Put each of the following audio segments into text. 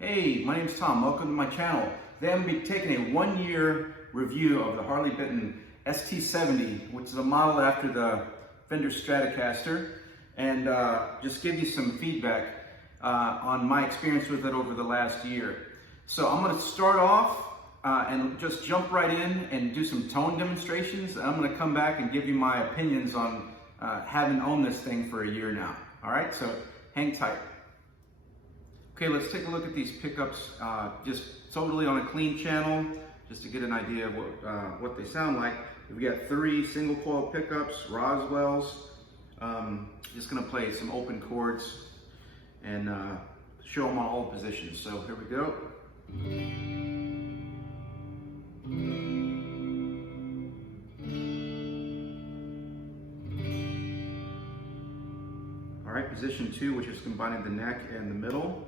Hey, my name's Tom. Welcome to my channel. Today I'm going to be taking a 1-year review of the Harley Benton ST-70, which is a model after the Fender Stratocaster, and just give you some feedback on my experience with it over the last year. So I'm going to start off and just jump right in and do some tone demonstrations. I'm going to come back and give you my opinions on having owned this thing for a year now. All right, so hang tight. Okay, let's take a look at these pickups, just totally on a clean channel, just to get an idea of what they sound like. We've got 3 single coil pickups, Roswells. Just gonna play some open chords and show them on all positions. So here we go. All right, position 2, which is combining the neck and the middle.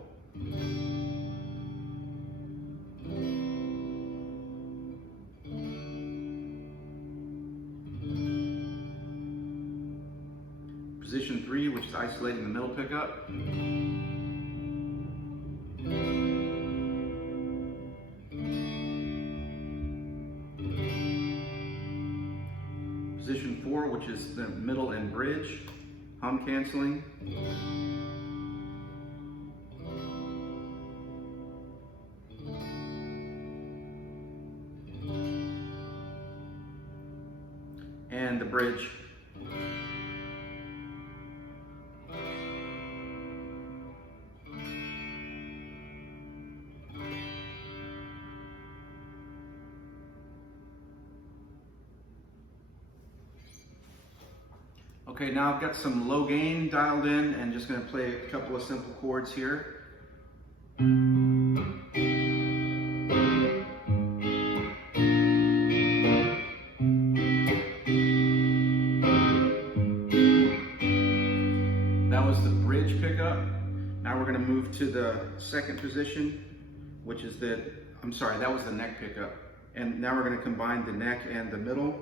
Position 3, which is isolating the middle pickup. Position 4, which is the middle and bridge, hum canceling. And the bridge. Okay, now I've got some low gain dialed in and just going to play a couple of simple chords here. That was the bridge pickup. Now we're going to move to the second position, which is that was the neck pickup. And now we're going to combine the neck and the middle.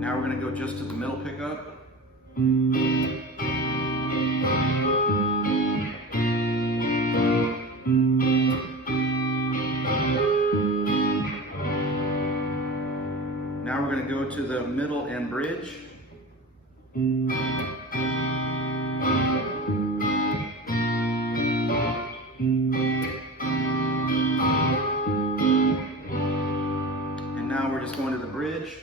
Now we're going to go just to the middle pickup. Now we're going to go to the middle and bridge. And now we're just going to the bridge.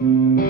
And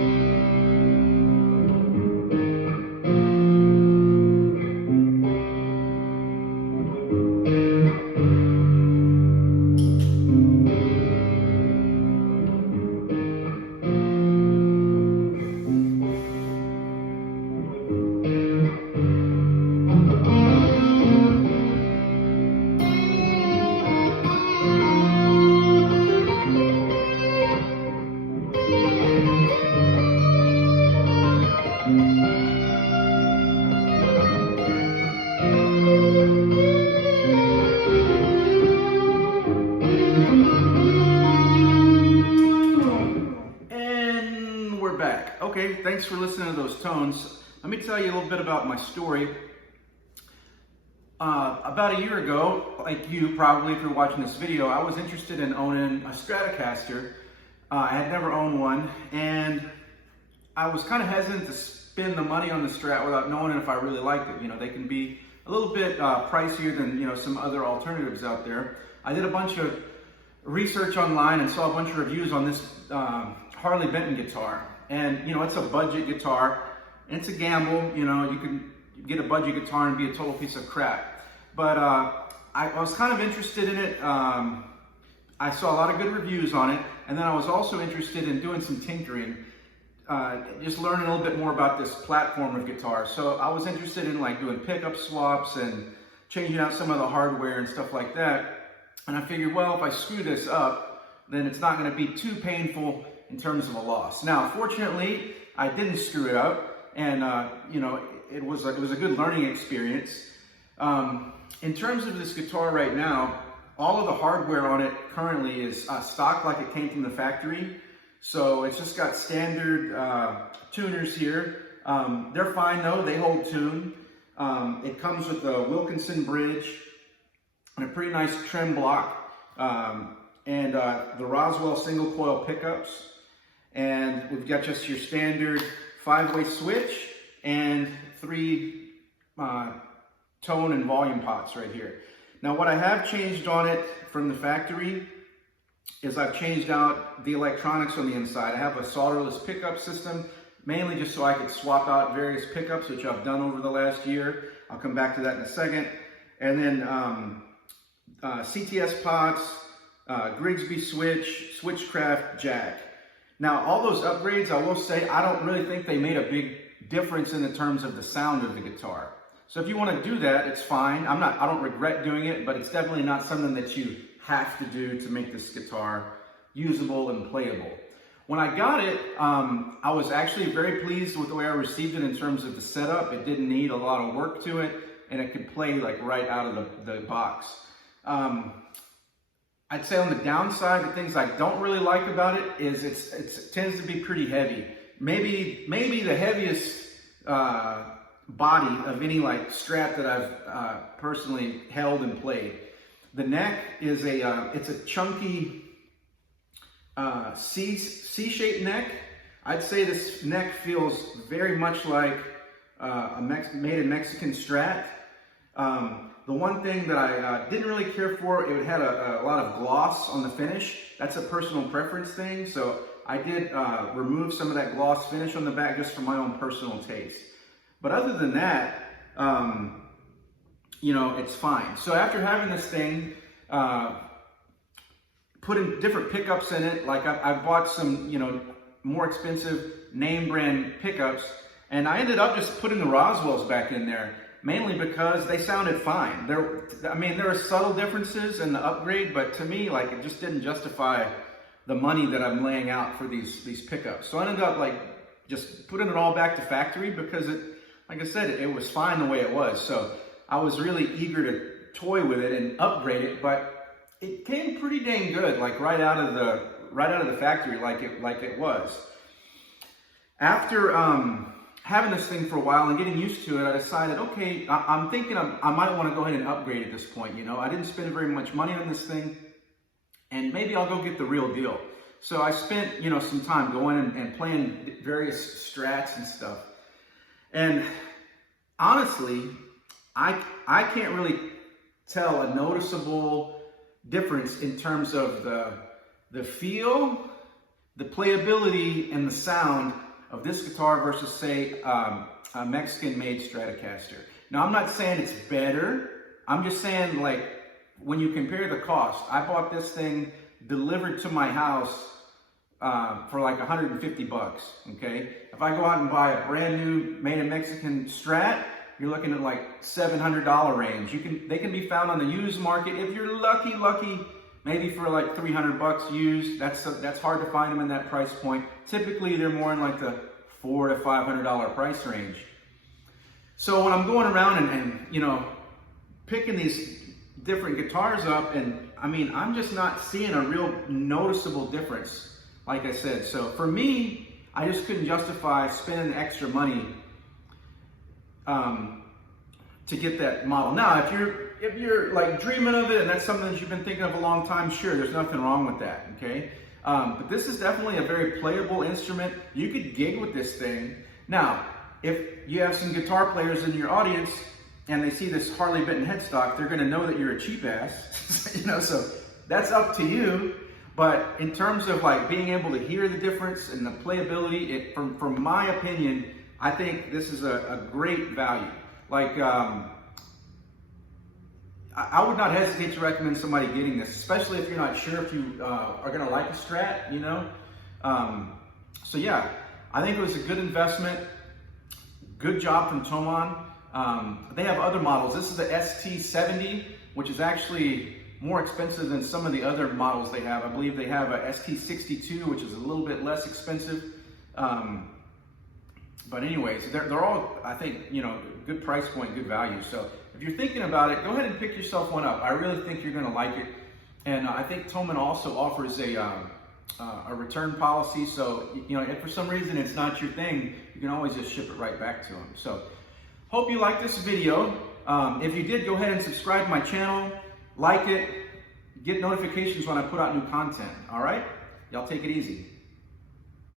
we're back. Okay, thanks for listening to those tones. Let me tell you a little bit about my story. About a year ago, like you probably if you're watching this video, I was interested in owning a Stratocaster. I had never owned one, and I was kind of hesitant to spend the money on the Strat without knowing if I really liked it. You know, they can be a little bit pricier than, you know, some other alternatives out there. I did a bunch of research online and saw a bunch of reviews on this Harley Benton guitar. And, you know, it's a budget guitar. And it's a gamble. You know, you can get a budget guitar and be a total piece of crap. But I was kind of interested in it. I saw a lot of good reviews on it. And then I was also interested in doing some tinkering, just learning a little bit more about this platform of guitar. So I was interested in like doing pickup swaps and changing out some of the hardware and stuff like that. And I figured, well, if I screw this up, then it's not going to be too painful in terms of a loss. Now, fortunately, I didn't screw it up, and you know, it was a good learning experience. In terms of this guitar right now, all of the hardware on it currently is stock like it came from the factory. So it's just got standard tuners here. They're fine though, they hold tune. It comes with a Wilkinson bridge and a pretty nice trim block, and the Roswell single coil pickups. And we've got just your standard 5-way switch and 3 tone and volume pots right here. Now what I have changed on it from the factory is I've changed out the electronics on the inside. I have a solderless pickup system, mainly just so I could swap out various pickups, which I've done over the last year. I'll come back to that in a second. And then CTS pots, Grigsby switch, Switchcraft jack. Now all those upgrades, I will say, I don't really think they made a big difference in the terms of the sound of the guitar. So if you want to do that, it's fine. I don't regret doing it, but it's definitely not something that you have to do to make this guitar usable and playable. When I got it, I was actually very pleased with the way I received it in terms of the setup. It didn't need a lot of work to it, and it could play like right out of the box. I'd say on the downside, the things I don't really like about it is it tends to be pretty heavy. Maybe the heaviest body of any like Strat that I've personally held and played. The neck is it's a chunky C-shaped neck. I'd say this neck feels very much like made in Mexican Strat. The one thing that I didn't really care for, it had a lot of gloss on the finish. That's a personal preference thing. So I did remove some of that gloss finish on the back just for my own personal taste. But other than that, you know, it's fine. So after having this thing, putting different pickups in it, like I bought some, you know, more expensive name brand pickups, and I ended up just putting the Roswells back in there, mainly because they sounded fine. There are subtle differences in the upgrade, but to me, like, it just didn't justify the money that I'm laying out for these pickups. So I ended up like just putting it all back to factory because it, like I said, it was fine the way it was. So I was really eager to toy with it and upgrade it, but it came pretty dang good, like right out of the factory, like it was. After having this thing for a while and getting used to it, I decided, okay, I'm thinking I might want to go ahead and upgrade at this point. You know, I didn't spend very much money on this thing, and maybe I'll go get the real deal. So I spent, you know, some time going and playing various Strats and stuff. And honestly, I can't really tell a noticeable difference in terms of the feel the playability and the sound of this guitar versus, say, a Mexican-made Stratocaster. Now, I'm not saying it's better. I'm just saying, like, when you compare the cost, I bought this thing delivered to my house for like 150 bucks, okay? If I go out and buy a brand new made in Mexican Strat, you're looking at like $700 range. They can be found on the used market. If you're lucky, maybe for like 300 bucks used. That's hard to find them in that price point. Typically, they're more in like the $400 to $500 price range. So when I'm going around and you know, picking these different guitars up, and I mean, I'm just not seeing a real noticeable difference, like I said. So for me, I just couldn't justify spending the extra money to get that model. Now, if you're like dreaming of it and that's something that you've been thinking of a long time, sure, there's nothing wrong with that, okay? But this is definitely a very playable instrument. You could gig with this thing. Now, if you have some guitar players in your audience and they see this Harley Benton headstock, they're gonna know that you're a cheap ass, you know, so that's up to you. But in terms of like being able to hear the difference and the playability, from my opinion, I think this is a great value. Like, I would not hesitate to recommend somebody getting this, especially if you're not sure if you are gonna like a Strat, you know? So yeah, I think it was a good investment. Good job from Thomann. They have other models. This is the ST-70, which is actually more expensive than some of the other models they have. I believe they have a ST-62, which is a little bit less expensive. But anyways, they're all, I think, you know, good price point, good value. So if you're thinking about it, go ahead and pick yourself one up. I really think you're gonna like it. And I think Thomann also offers a return policy. So, you know, if for some reason it's not your thing, you can always just ship it right back to them. So hope you liked this video. If you did, go ahead and subscribe to my channel, like it, get notifications when I put out new content. All right? Y'all take it easy.